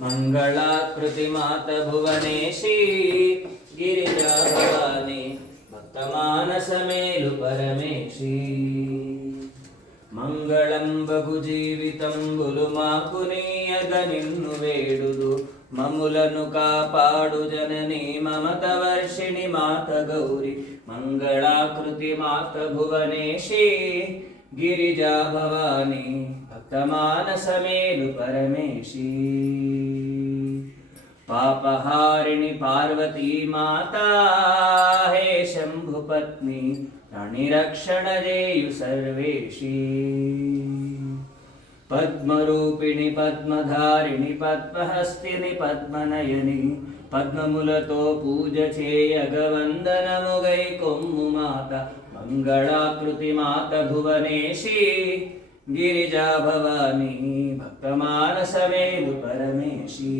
మంగళాకృతి మాత భువనేశీ గిరిజా భవాని భక్తమానసమేలు పరమేశీ మంగళం బహు జీవితంబులు మాకు నీయగ నిన్ను వేడుదు మములను కాపాడు జనని మమత వర్షిణి మాత గౌరి మంగళాకృతి మాత భువనేశీ గిరిజా భవాని భక్తమానసమేలు పరమేశీ పాపహారిణి పార్వతీ మాతా హే శంభుపత్ని ప్రాణిరక్షణ జేయు సర్వేషీ పద్మరూపిణి పద్మధారిణి పద్మహస్తిని పద్మనయని పద్మములతో పూజ చేయగ వందనముగై కొమ్ము మాత మంగళాకృతి మాత భువనేశీ గిరిజా భవాని భక్తమానసమేలు పరమేశీ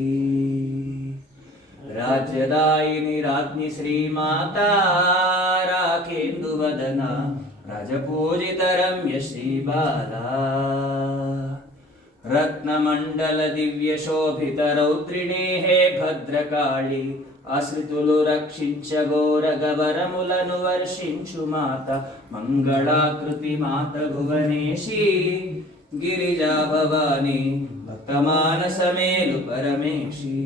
రాజ్యదాయిని రాజ్ఞి శ్రీమాతా రాకేందువదన రజపూజిత రమ్య శ్రీబాలా రత్నమండల దివ్య శోభిత రౌద్రిణీ హే భద్రకాళి ఆశ్రితులు రక్షించ ఘోర గవరములను వర్షించు మాత మంగళాకృతి మాత భువనేశీ గిరిజా భవాని భక్తమానసమేలు పరమేశీ